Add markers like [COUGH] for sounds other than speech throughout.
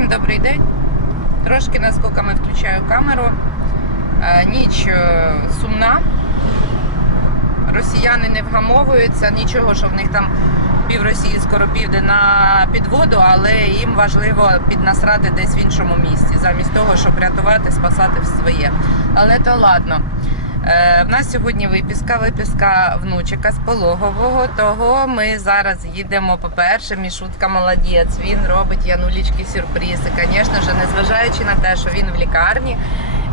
Всім добрий день. Трошки наскоками включаю камеру. Е, Ніч е, сумна. Росіяни не вгамовуються, нічого, що в них там пів Росії скоро піде на підводу, але їм важливо піднасрати десь в іншому місці, замість того, щоб рятувати, спасати своє. Але то ладно. Е, В нас сьогодні виписка, виписка внучика з пологового. Того ми зараз їдемо. По-перше, Мішутка молодець. Він робить Янулічки сюрпризи. Звісно ж, незважаючи на те, що він в лікарні,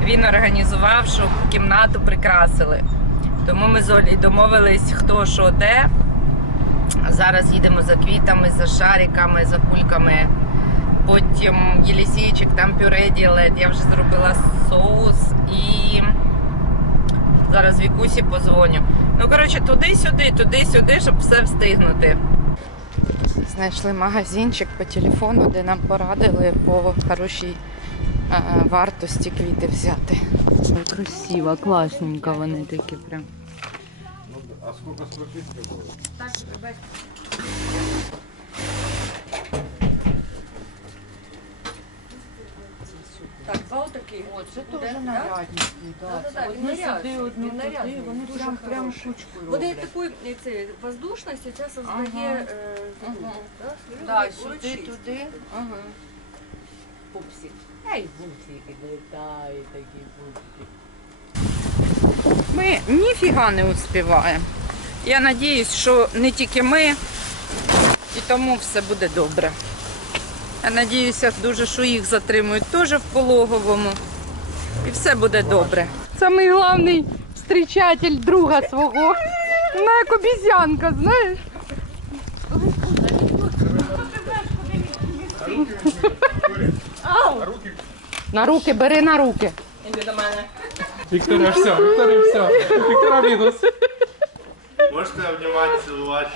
він організував, щоб кімнату прикрасили. Тому ми з Олею домовились, хто що де. Зараз їдемо за квітами, за шариками, за кульками. Потім Єлісійчик там пюре ділить. Я вже зробила соус і зараз Вікусі позвоню. Ну, коротше, туди-сюди, туди-сюди, щоб все встигнути. Знайшли магазинчик по телефону, де нам порадили по хорошій е, вартості квіти взяти. Красиво, класненько вони такі прям. А сколько с пропиской было? Так, два це теж да? нарядненький, да. Да-да-да, Це він одну нарядний, сюди, одну туди, вони прям, прям хороший. кучкою Вони такої е, це, воздушності це создає Ага. е, Ага. да, Да, сюди, туди. Ага. пупсик. Ай, пупсики летають такі пупсики. Ми ніфіга не успіваємо. Я надіюсь, що не тільки ми, і тому все буде добре. Я надіюся дуже, що їх затримують теж в пологовому. І все буде добре. Самий головний зустрічатель друга свого. Вона як обізянка, знаєш. На руки, бери на руки. Вікторія, все, Вікторія, все. Віктора мінус. Можете обнимать, целовать.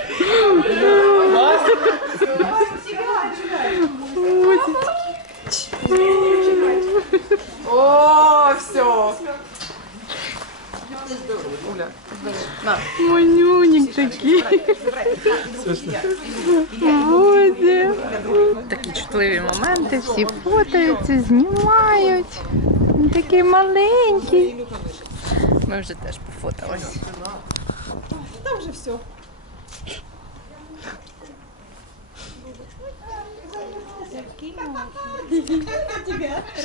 Такий. Боже. Такі чутливі моменти, всі фотаються, знімають. Він такий маленький. Ми вже теж пофоталися.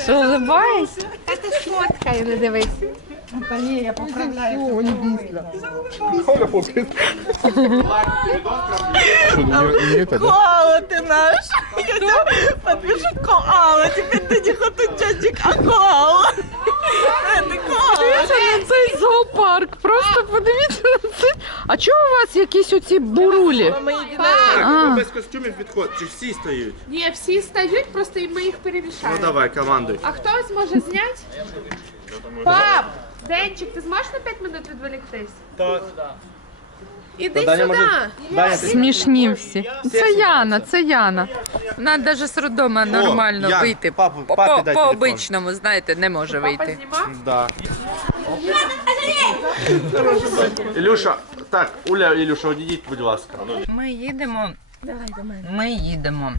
Що, улыбаєшся? Коала ты наш. Я тебя подпишу коала. Теперь ты не хотунчатик, а коала. Подивіться на цей зоопарк. Просто подивіться на це. А чого у вас якісь оці бурулі? А. Без костюмів підход. Чи всі стають? Ні, всі стають, просто і ми їх Ну перемішаємо. давай, командуй. А хто зможе зняти? Пап! Денчик, ти зможеш на 5 минут відволіктись? Так. Іди сюди! Смішні всі. Це Яна, це Яна. Вона навіть з роддома нормально Ян, вийти. папу- По, папі по, дай по телефон. обичному, знаєте, не може вийти. Да. Ілюша, так, Уля, Ілюша, одійдіть, будь ласка. Ми їдемо. Ми їдемо.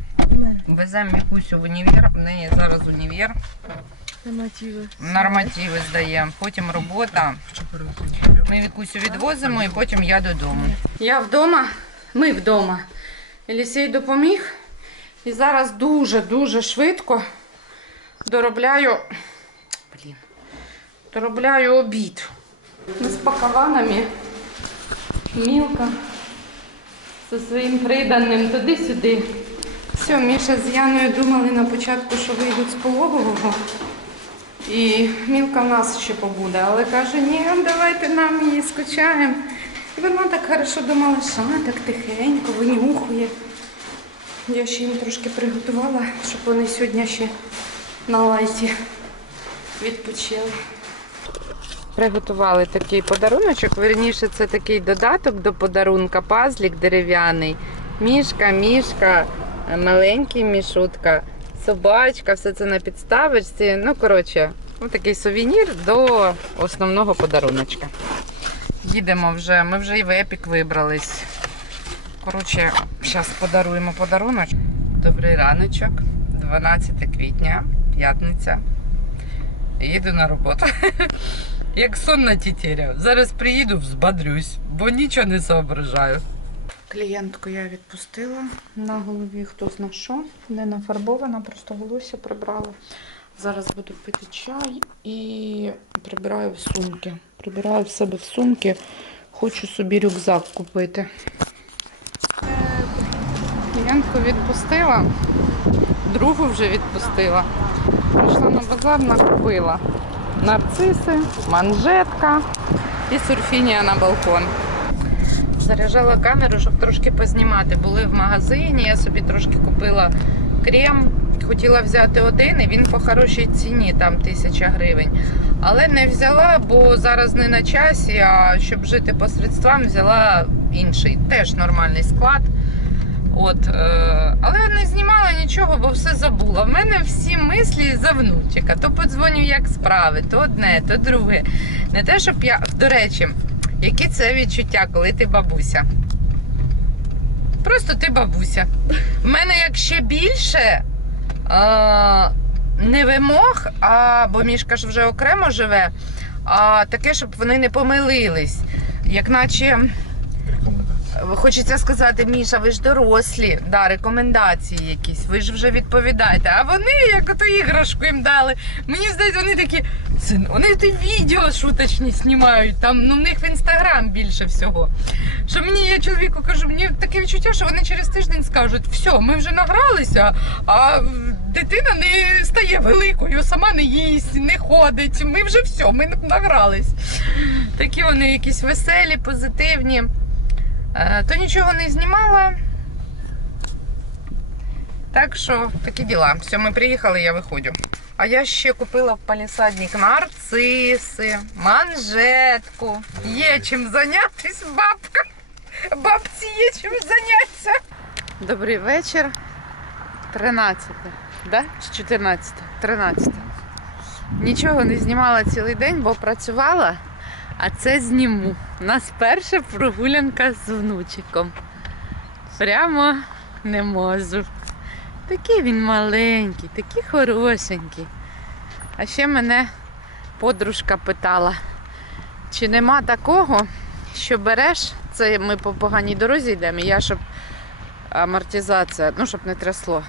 Веземо Вікусю в універ. В неї зараз універ. Нормативы. Нормативи здаємо. Потім робота. Ми Вікусю відвозимо і потім я додому. Я вдома, ми вдома. Елісей допоміг. І зараз дуже-дуже швидко доробляю. Блін. Доробляю обід. Ми з пакованами. Мілка зі своїм приданим туди-сюди. Все, Міша з Яною думали на початку, що вийдуть з пологового. І Мілка в нас ще побуде, але каже, ні, давайте нам її скучаємо. І вона так хорошо думала, що так тихенько, винюхує. Я ще їм трошки приготувала, щоб вони сьогодні ще на лайті відпочили. Приготували такий подаруночок. Верніше, це такий додаток до подарунка, пазлік дерев'яний. Мішка, мішка, маленький мішутка, собачка, все це на підставочці. Ну, коротше, ну, такий сувенір до основного подаруночка. Їдемо вже, ми вже і в епік вибрались. Коротше, зараз подаруємо подарунок. Добрий раночок. 12 квітня, п'ятниця. Їду на роботу. [LAUGHS] Як сонна тітєря. Зараз приїду, взбадрюсь, бо нічого не зображаю. Клієнтку я відпустила. На голові хто зна що. Не нафарбована, просто волосся прибрала. Зараз буду пити чай і прибираю в сумки. Прибираю в себе в сумки. Хочу собі рюкзак купити. Клієнтку відпустила, другу вже відпустила. Прийшла на базар, накупила нарциси, манжетка і сурфінія на балкон. Заряджала камеру, щоб трошки познімати. Були в магазині, я собі трошки купила крем. Хотіла взяти один, і він по хорошій ціні, там тисяча гривень. Але не взяла, бо зараз не на часі, а щоб жити по средствам, взяла інший, теж нормальний склад. От, е, але не знімала нічого, бо все забула. В мене всі мислі за внучика. То подзвоню, як справи, то одне, то друге. Не те, щоб я. До речі, які це відчуття, коли ти бабуся? Просто ти бабуся. В мене як ще більше е, не вимог, а бо мішка ж вже окремо живе, а таке, щоб вони не помилились. Як наче. Хочеться сказати, Міша, ви ж дорослі, да, рекомендації якісь, ви ж вже відповідаєте. А вони, як ото іграшку їм дали. Мені здається, вони такі, син, вони ті відео шуточні знімають, там, ну в них в інстаграм більше всього. Що мені, я чоловіку кажу, мені таке відчуття, що вони через тиждень скажуть, все, ми вже награлися, а дитина не стає великою, сама не їсть, не ходить. Ми вже все, ми награлись. Такі вони якісь веселі, позитивні. Е, То нічого не знімала. Так що такі діла. Все, ми приїхали, я виходжу. А я ще купила в палісадник нарциси, манжетку. Є чим зайнятися, бабка. Бабці є чим зайнятися. Добрий вечір. 13. Да? Чи 14? 13. Нічого не знімала цілий день, бо працювала. А це зніму. У нас перша прогулянка з внучиком. Прямо не можу. Такий він маленький, такий хорошенький. А ще мене подружка питала, чи нема такого, що береш, це ми по поганій дорозі йдемо, і я щоб амортизація, ну щоб не трясло.